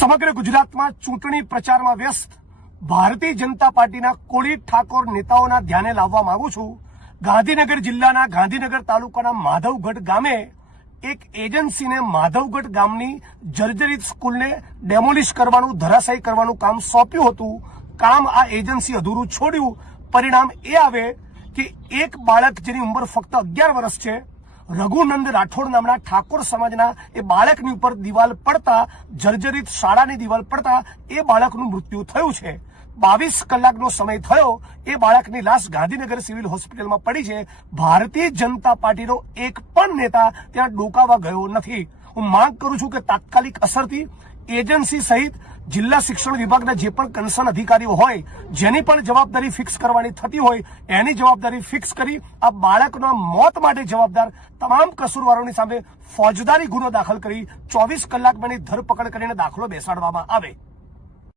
સમગ્ર ગુજરાતમાં ચૂંટણી પ્રચારમાં વ્યસ્ત ભારતીય જનતા પાર્ટીના કોળી ઠાકોર નેતાઓના ધ્યાને લાવવા માંગુ છું। ગાંધીનગર જિલ્લાના ગાંધીનગર તાલુકાના માધવગઢ ગામે એક એજન્સીને માધવગઢ ગામની જર્જરિત સ્કૂલને ડેમોલિશ કરવાનું, ધરાશાયી કરવાનું કામ સોંપ્યું હતું। કામ આ એજન્સી અધૂરું છોડ્યું। પરિણામ એ આવે કે એક બાળક જેની ઉંમર ફક્ત 11 વર્ષ છે, રઘુનંદ રાઠોડ નામના ઠાકોર સમાજના એ બાળકની ઉપર દિવાલ પડતા, જર્જરિત શાળાની દિવાલ પડતા એ બાળકનું મૃત્યુ થયું છે। 22 કલાકનો સમય થયો, એ બાળકની લાશ ગાંધીનગર સિવિલ હોસ્પિટલમાં પડી છે। ભારતીય જનતા પાર્ટીનો એક પણ નેતા ત્યાં ડોકાવા ગયો નથી। હું માંગ કરું છું કે તાત્કાલિક અસરથી એજન્સી સહિત જિલ્લા શિક્ષણ વિભાગના જે પણ કન્સર્ન અધિકારીઓ હોય, જેની પણ જવાબદારી ફિક્સ કરવાની થતી હોય, એની જવાબદારી ફિક્સ કરી આ બાળકના મોત માટે જવાબદાર તમામ કસૂરવારોની સામે ફોજદારી ગુનો દાખલ કરી 24 કલાકમાંની ધરપકડ કરીને દાખલો બેસાડવામાં આવે।